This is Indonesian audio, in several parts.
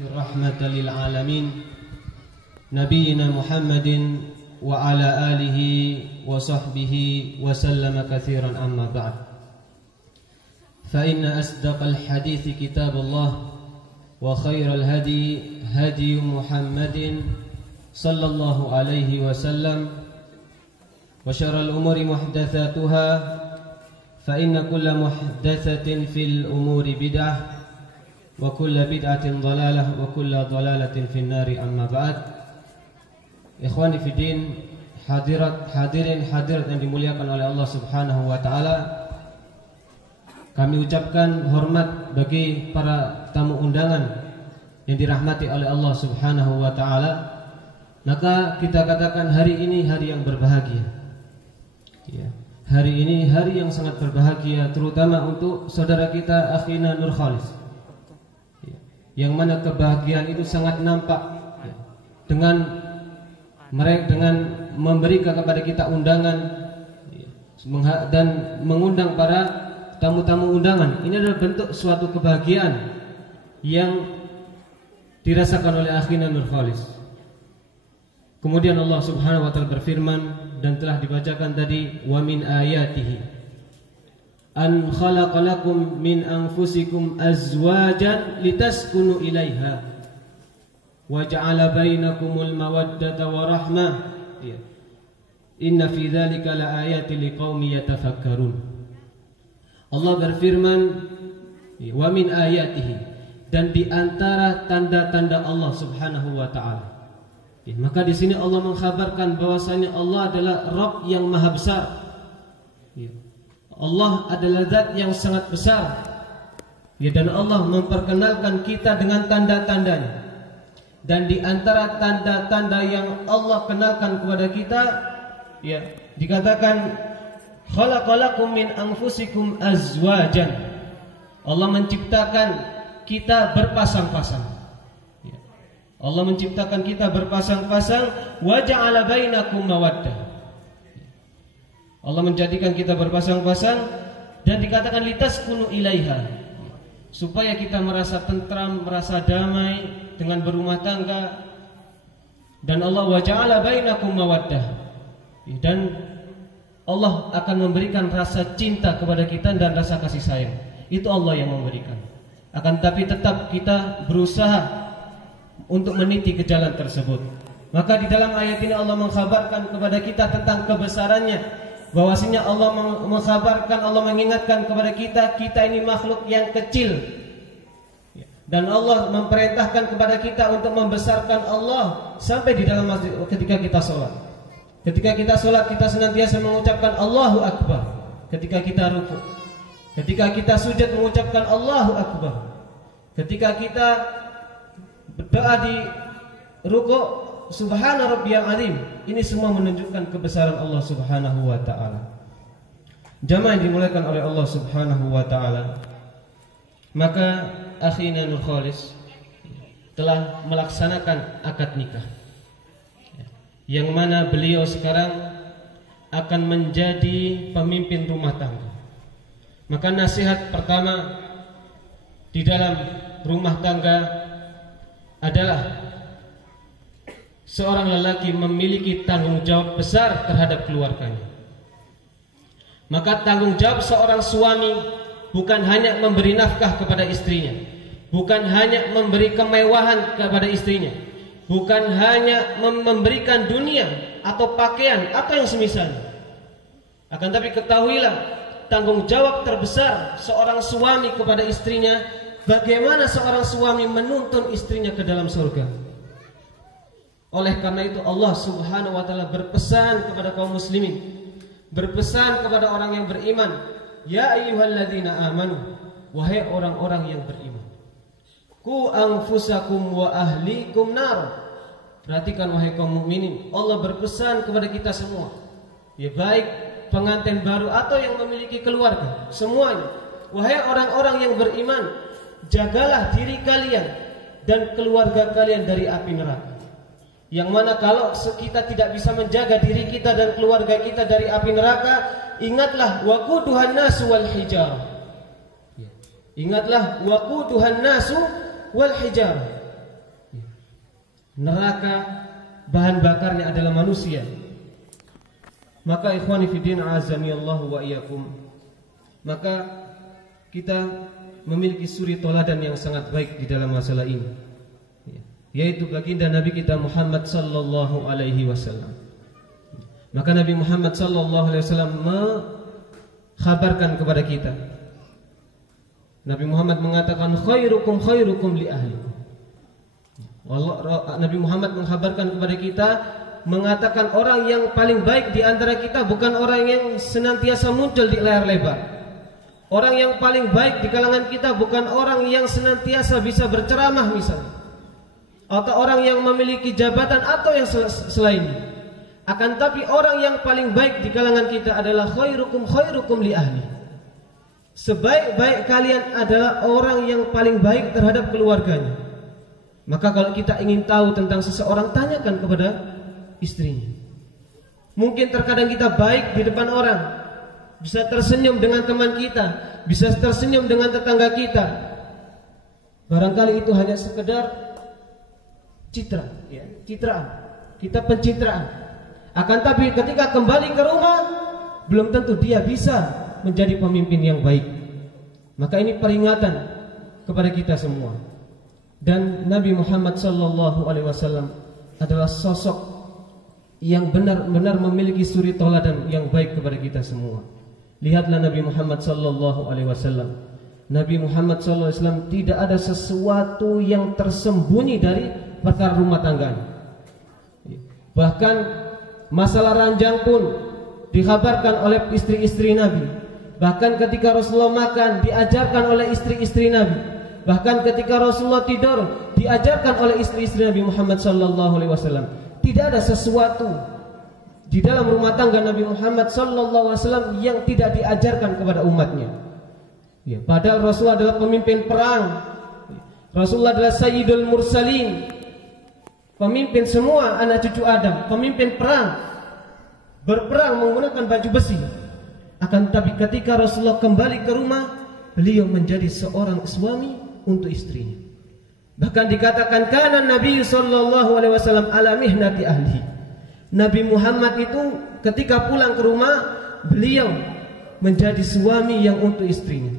رحمة للعالمين نبينا محمد وعلى آله وصحبه وسلم كثيرا أما بعد فإن أصدق الحديث كتاب الله وخير الهدي هدي محمد صلى الله عليه وسلم وشر الأمور محدثاتها فإن كل محدثة في الأمور بدعة وكل بدعة ضلالة وكل ضلالة في النار أما بعد. Ikhwani fiddin, hadirin hadirat yang dimuliakan oleh Allah Subhanahu wa taala. Kami ucapkan hormat bagi para tamu undangan yang dirahmati oleh Allah Subhanahu wa taala. Maka kita katakan hari ini hari yang berbahagia. Ya. Hari ini hari yang sangat berbahagia, terutama untuk saudara kita Akhina Nur Khalis, yang mana kebahagiaan itu sangat nampak dengan memberikan kepada kita undangan dan mengundang para tamu-tamu undangan. Ini adalah bentuk suatu kebahagiaan yang dirasakan oleh Akhina Nur Khalis. Kemudian Allah Subhanahu wa taala berfirman dan telah dibacakan tadi, wa min ayatihi an khalaqalakum min anfusikum azwajan litaskunu ilaiha wa ja'ala bainakumul mawaddata wa rahmah inna fi dzalika laayatin liqaumin yatafakkarun. Allah berfirman, wa min ayatihi, dan di antara tanda-tanda Allah Subhanahu wa taala. Maka di sini Allah mengkhabarkan bahwasanya Allah adalah Rabb yang maha besar. Allah adalah zat yang sangat besar. Dan Allah memperkenalkan kita dengan tanda-tandanya. Dan di antara tanda-tanda yang Allah kenalkan kepada kita, dikatakan khalaqalakum min anfusikum azwajan. Allah menciptakan kita berpasang-pasang. Allah menciptakan kita berpasang-pasang, wa ja'ala bainakum mawaddah. Allah menjadikan kita berpasang-pasang dan dikatakan litaskunu ilaiha, supaya kita merasa tentram, merasa damai dengan berumah tangga. Dan Allah wa ja'ala bainakum mawaddah, dan Allah akan memberikan rasa cinta kepada kita dan rasa kasih sayang. Itu Allah yang memberikan. Akan tapi tetap kita berusaha untuk meniti ke jalan tersebut. Maka di dalam ayat ini Allah mengkhabarkan kepada kita tentang kebesarannya, bahwasanya Allah mengkhabarkan, Allah mengingatkan kepada kita, kita ini makhluk yang kecil. Dan Allah memerintahkan kepada kita untuk membesarkan Allah sampai di dalam masjid ketika kita sholat. Ketika kita sholat, kita senantiasa mengucapkan Allahu Akbar. Ketika kita ruku, ketika kita sujud, mengucapkan Allahu Akbar. Ketika kita berdoa di rukuk, subhana rabbiyal azim. Ini semua menunjukkan kebesaran Allah Subhanahu wa taala. Jamaah yang dimuliakan oleh Allah Subhanahu wa taala, maka Akhina Nur Khalis telah melaksanakan akad nikah, yang mana beliau sekarang akan menjadi pemimpin rumah tangga. Maka nasihat pertama di dalam rumah tangga adalah seorang lelaki memiliki tanggung jawab besar terhadap keluarganya. Maka tanggung jawab seorang suami bukan hanya memberi nafkah kepada istrinya, bukan hanya memberi kemewahan kepada istrinya, bukan hanya memberikan dunia atau pakaian atau yang semisalnya. Akan tapi ketahuilah, tanggung jawab terbesar seorang suami kepada istrinya, bagaimana seorang suami menuntun istrinya ke dalam surga. Oleh karena itu Allah Subhanahu wa taala berpesan kepada kaum muslimin, berpesan kepada orang yang beriman, ya ayyuhalladzina amanu, wahai orang-orang yang beriman, qu anfusakum wa ahlikum nar. Perhatikan wahai kaum mukminin, Allah berpesan kepada kita semua, baik pengantin baru atau yang memiliki keluarga, semuanya, wahai orang-orang yang beriman, jagalah diri kalian dan keluarga kalian dari api neraka. Yang mana kalau kita tidak bisa menjaga diri kita dan keluarga kita dari api neraka, ingatlah waquduhan nasu wal hijarah. Ingatlah waquduhan nasu wal hijarah. neraka bahan bakarnya adalah manusia, maka ikhwani fiddin azanillahu wa iyyakum, maka kita memiliki suri toladan yang sangat baik di dalam masalah ini, yaitu baginda Nabi kita Muhammad sallallahu alaihi wasallam. Maka Nabi Muhammad sallallahu alaihi wasallam mengkhabarkan kepada kita. Nabi Muhammad mengatakan khairukum khairukum li ahlikum. Nabi Muhammad mengkhabarkan kepada kita, mengatakan orang yang paling baik di antara kita bukan orang yang senantiasa muncul di layar lebar. Orang yang paling baik di kalangan kita bukan orang yang senantiasa bisa berceramah misalnya, atau orang yang memiliki jabatan atau yang selainnya. Akan tapi orang yang paling baik di kalangan kita adalah khairukum khairukum li ahli. Sebaik-baik kalian adalah orang yang paling baik terhadap keluarganya. Maka kalau kita ingin tahu tentang seseorang, tanyakan kepada istrinya. Mungkin terkadang kita baik di depan orang, bisa tersenyum dengan teman kita, bisa tersenyum dengan tetangga kita. Barangkali itu hanya sekedar citra, ya, citraan. Kita pencitraan. Akan tapi ketika kembali ke rumah, belum tentu dia bisa menjadi pemimpin yang baik. Maka ini peringatan kepada kita semua. Dan Nabi Muhammad sallallahu alaihi wasallam adalah sosok yang benar-benar memiliki suri teladan yang baik kepada kita semua. Lihatlah Nabi Muhammad sallallahu alaihi wasallam. Nabi Muhammad sallallahu alaihi wasallam tidak ada sesuatu yang tersembunyi dari perkara rumah tangganya. Bahkan masalah ranjang pun dikabarkan oleh istri-istri Nabi. Bahkan ketika Rasulullah makan diajarkan oleh istri-istri Nabi. Bahkan ketika Rasulullah tidur diajarkan oleh istri-istri Nabi Muhammad sallallahu alaihi wasallam. Tidak ada sesuatu di dalam rumah tangga Nabi Muhammad sallallahu alaihi wasallam yang tidak diajarkan kepada umatnya. Ya, padahal Rasulullah adalah pemimpin perang. Rasulullah adalah Sayyidul Mursalin, pemimpin semua anak cucu Adam, pemimpin perang, berperang menggunakan baju besi. Akan tapi ketika Rasulullah kembali ke rumah, beliau menjadi seorang suami untuk istrinya. Bahkan dikatakan kana Nabi sallallahu alaihi wasallam ala mihnati ahli. Nabi Muhammad itu ketika pulang ke rumah, beliau menjadi suami yang untuk istrinya.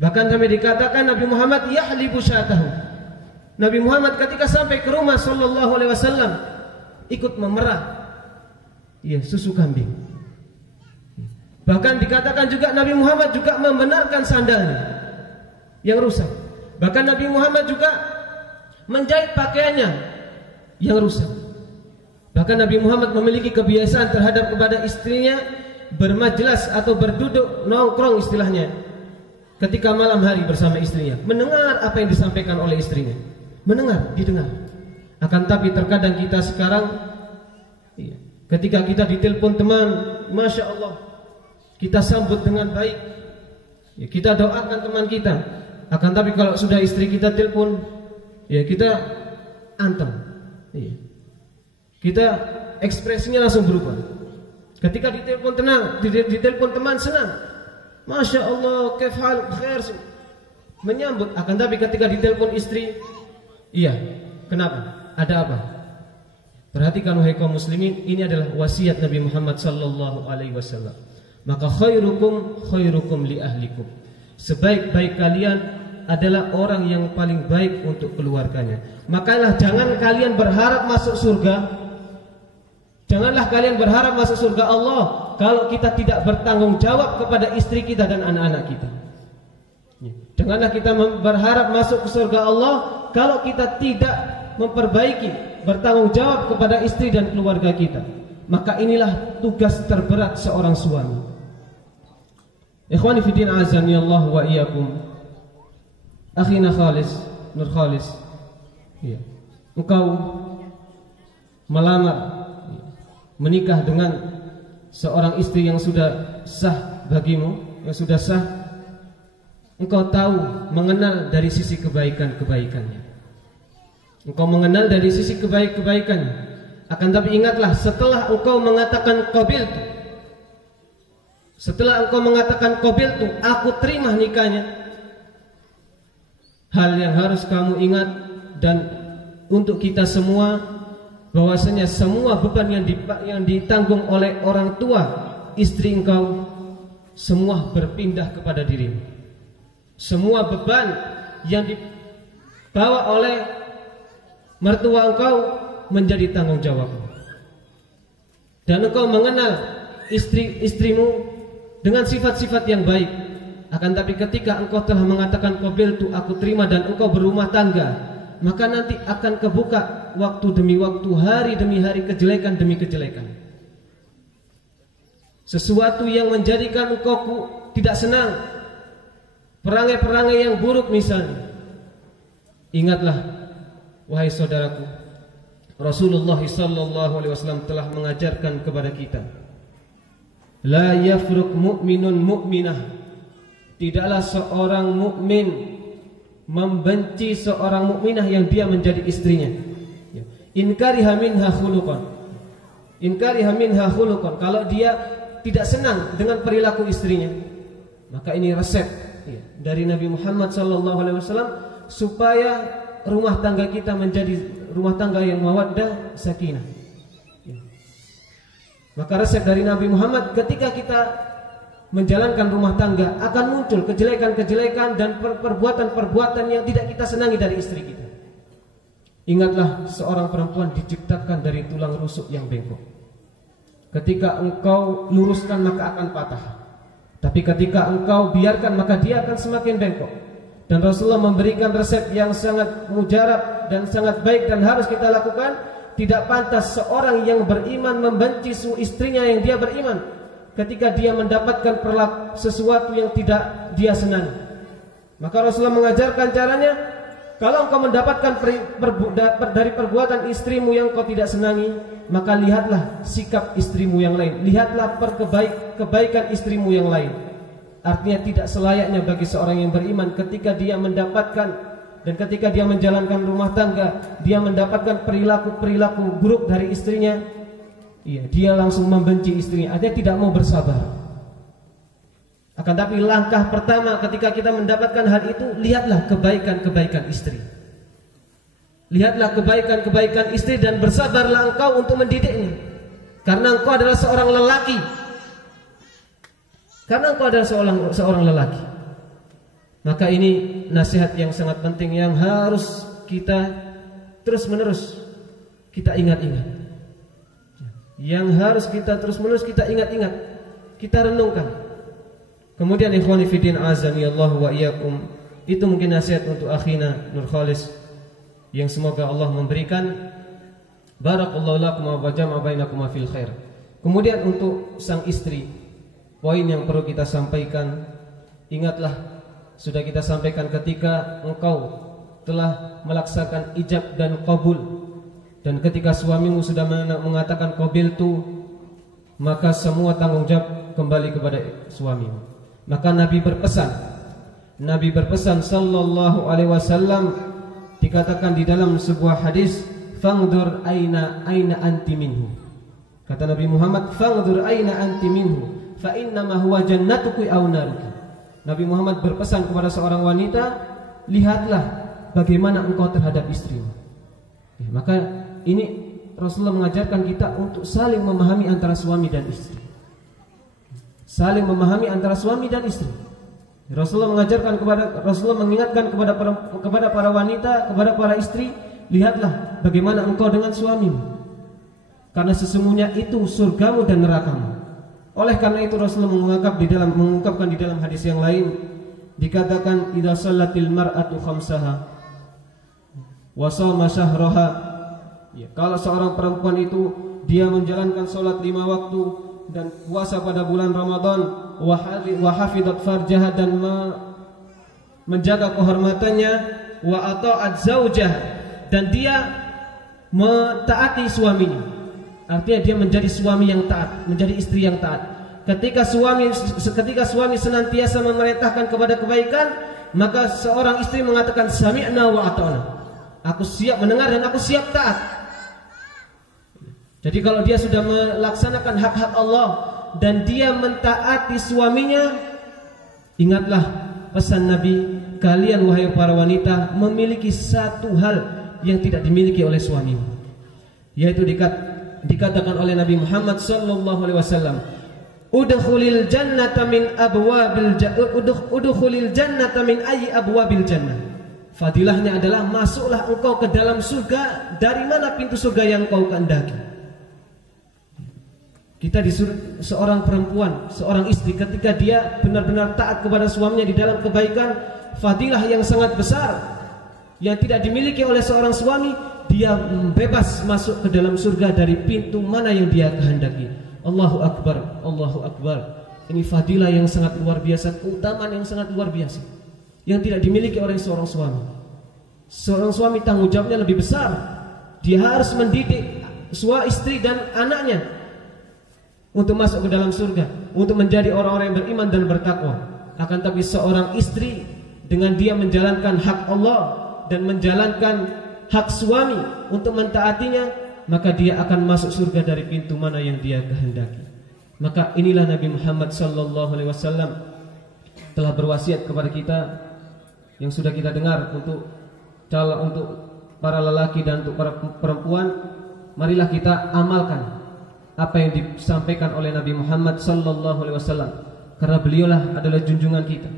Bahkan sampai dikatakan Nabi Muhammad yahlibu syatahu. Nabi Muhammad ketika sampai ke rumah sallallahu alaihi wasallam ikut memerah susu kambing. Bahkan dikatakan juga Nabi Muhammad juga membenarkan sandalnya yang rusak. Bahkan Nabi Muhammad juga menjahit pakaiannya yang rusak. Bahkan Nabi Muhammad memiliki kebiasaan terhadap kepada istrinya bermajlis atau berduduk nongkrong istilahnya ketika malam hari bersama istrinya, mendengar apa yang disampaikan oleh istrinya. Didengar. Akan tapi terkadang kita sekarang ketika kita ditelepon teman, Masya Allah, kita sambut dengan baik, kita doakan teman kita. Akan tapi kalau sudah istri kita telepon, kita antem, kita ekspresinya langsung berubah. Ketika ditelepon tenang, ditelepon teman senang, Masya Allah, kaif hal, khair, menyambut. Akan tapi ketika ditelepon istri, kenapa? Ada apa? Perhatikan wahai kaum muslimin, ini adalah wasiat Nabi Muhammad sallallahu alaihi wasallam. Maka khairukum khairukum li ahlikum. Sebaik-baik kalian adalah orang yang paling baik untuk keluarganya. Makalah jangan kalian berharap masuk surga. Janganlah kalian berharap masuk surga Allah kalau kita tidak bertanggung jawab kepada istri kita dan anak-anak kita. Janganlah kita berharap masuk ke surga Allah kalau kita tidak memperbaiki, bertanggung jawab kepada istri dan keluarga kita. Maka inilah tugas terberat seorang suami. Ikhwani fiddin azani Allah wa iyyakum. Akhina Khalis, Nur Khalis. Engkau melamar, menikah dengan seorang istri yang sudah sah bagimu, yang sudah sah. Engkau tahu, mengenal dari sisi kebaikan-kebaikannya. Engkau mengenal dari sisi kebaikan-kebaikannya. Akan tapi ingatlah, setelah engkau mengatakan qabiltu, setelah engkau mengatakan qabiltu, aku terima nikahnya, hal yang harus kamu ingat dan untuk kita semua bahwasanya semua beban yang ditanggung oleh orang tua istri engkau semua berpindah kepada dirimu. Semua beban yang dibawa oleh mertua engkau menjadi tanggung jawabmu. Dan engkau mengenal istrimu dengan sifat-sifat yang baik. Akan tapi ketika engkau telah mengatakan qabiltu, aku terima, dan engkau berumah tangga, maka nanti akan kebuka waktu demi waktu, hari demi hari, kejelekan demi kejelekan. Sesuatu yang menjadikan engkau tidak senang, perangai-perangai yang buruk misalnya. Ingatlah, wahai saudaraku, Rasulullah SAW telah mengajarkan kepada kita, la yafruq mu'minun mu'minah. Tidaklah seorang mukmin membenci seorang mukminah yang dia menjadi istrinya. In kariha minha khuluqan. In kariha minha khuluqan. Kalau dia tidak senang dengan perilaku istrinya, maka ini resep dari Nabi Muhammad SAW supaya rumah tangga kita menjadi rumah tangga yang mawaddah sakinah. Maka resep dari Nabi Muhammad, ketika kita menjalankan rumah tangga akan muncul kejelekan-kejelekan dan perbuatan-perbuatan yang tidak kita senangi dari istri kita. Ingatlah, seorang perempuan diciptakan dari tulang rusuk yang bengkok. Ketika engkau luruskan maka akan patah, tapi ketika engkau biarkan maka dia akan semakin bengkok. Dan Rasulullah memberikan resep yang sangat mujarab dan sangat baik dan harus kita lakukan. Tidak pantas seorang yang beriman membenci istrinya yang dia beriman ketika dia mendapatkan sesuatu yang tidak dia senangi. Maka Rasulullah mengajarkan caranya, kalau engkau mendapatkan dari perbuatan istrimu yang kau tidak senangi, maka lihatlah sikap istrimu yang lain, lihatlah kebaikan istrimu yang lain. Artinya tidak selayaknya bagi seorang yang beriman ketika dia mendapatkan dan ketika dia menjalankan rumah tangga, dia mendapatkan perilaku buruk dari istrinya, dia langsung membenci istrinya, artinya tidak mau bersabar. Akan tapi langkah pertama ketika kita mendapatkan hal itu, lihatlah kebaikan-kebaikan istri. Lihatlah kebaikan-kebaikan istri dan bersabarlah engkau untuk mendidiknya. Karena engkau adalah seorang lelaki. Karena engkau adalah seorang lelaki. Maka ini nasihat yang sangat penting yang harus kita terus-menerus kita ingat-ingat. Yang harus kita terus-menerus kita ingat-ingat, kita renungkan. Kemudian ikhwani fiddin azani Allah wa iyyakum, itu mungkin nasihat untuk akhina Nur Khalis yang semoga Allah memberikan barakallahu lakum wa jama'a bainakum fil khair. Kemudian untuk sang istri, poin yang perlu kita sampaikan, ingatlah, sudah kita sampaikan ketika engkau telah melaksanakan ijab dan qabul, dan ketika suamimu sudah mengatakan qabiltu, maka semua tanggung jawab kembali kepada suamimu. Maka Nabi berpesan sallallahu alaihi wasallam, dikatakan di dalam sebuah hadis, fangdur aina anti minhu. Kata Nabi Muhammad, fangdur aina anti minhu, fa innama huwa jannatuki aw naruki. Nabi Muhammad berpesan kepada seorang wanita, lihatlah bagaimana engkau terhadap istrimu. Maka ini Rasulullah mengajarkan kita untuk saling memahami antara suami dan istri. Saling memahami antara suami dan istri. Rasulullah mengingatkan kepada para wanita, kepada para istri, lihatlah bagaimana engkau dengan suamimu. Karena sesungguhnya itu surgamu dan nerakamu. Oleh karena itu Rasulullah mengungkapkan di dalam hadis yang lain, dikatakan idza shallatil mar'atu khamsaha wa shama shahraha. Kalau seorang perempuan itu dia menjalankan sholat 5 waktu dan puasa pada bulan Ramadan, wa hafidhat farjaha, dan menjaga kehormatannya, wa ata'at zaujah, dan dia mentaati suaminya. Artinya dia menjadi suami yang taat, menjadi istri yang taat. Ketika suami senantiasa memerintahkan kepada kebaikan, maka seorang istri mengatakan sami'na wa ata'na. Aku siap mendengar dan aku siap taat. Jadi kalau dia sudah melaksanakan hak-hak Allah dan dia mentaati suaminya, ingatlah pesan Nabi, kalian wahai para wanita memiliki satu hal, yang tidak dimiliki oleh suamimu. Yaitu dikatakan oleh Nabi Muhammad sallallahu alaihi wasallam, udkhulil jannata min ayyi abwabil jannah. Fadilahnya adalah masuklah engkau ke dalam surga dari mana pintu surga yang engkau kehendaki. Kita disuruh seorang perempuan, seorang istri, ketika dia benar-benar taat kepada suaminya di dalam kebaikan, fadilah yang sangat besar yang tidak dimiliki oleh seorang suami, dia bebas masuk ke dalam surga dari pintu mana yang dia kehendaki. Allahu Akbar, Allahu Akbar. Ini fadilah yang sangat luar biasa, keutamaan yang sangat luar biasa yang tidak dimiliki oleh seorang suami. Seorang suami tanggung jawabnya lebih besar. Dia harus mendidik istri dan anaknya untuk masuk ke dalam surga, untuk menjadi orang-orang yang beriman dan bertakwa. Akan tapi seorang istri dengan dia menjalankan hak Allah dan menjalankan hak suami untuk mentaatinya, maka dia akan masuk surga dari pintu mana yang dia kehendaki. Maka inilah Nabi Muhammad sallallahu alaihi wasallam telah berwasiat kepada kita yang sudah kita dengar untuk para lelaki dan untuk para perempuan. Marilah kita amalkan apa yang disampaikan oleh Nabi Muhammad sallallahu alaihi wasallam, karena beliaulah adalah junjungan kita,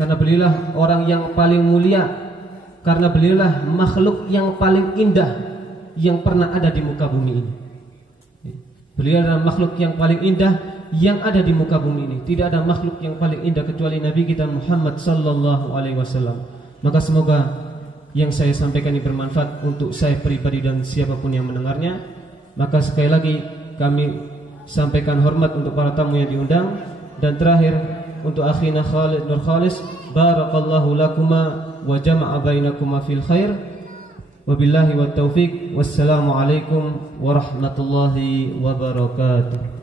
karena beliaulah orang yang paling mulia, karena beliaulah makhluk yang paling indah yang pernah ada di muka bumi ini. Beliau adalah makhluk yang paling indah yang ada di muka bumi ini. Tidak ada makhluk yang paling indah kecuali Nabi kita Muhammad sallallahu alaihi wasallam. Maka semoga yang saya sampaikan ini bermanfaat untuk saya pribadi dan siapapun yang mendengarnya. Maka sekali lagi kami sampaikan hormat untuk para tamu yang diundang. Dan terakhir untuk akhina Khalid Nur Khalis, barakallahu lakuma wa jama'a bainakuma fil khair. Wabillahi wat taufiq. Wassalamualaikum warahmatullahi wabarakatuh.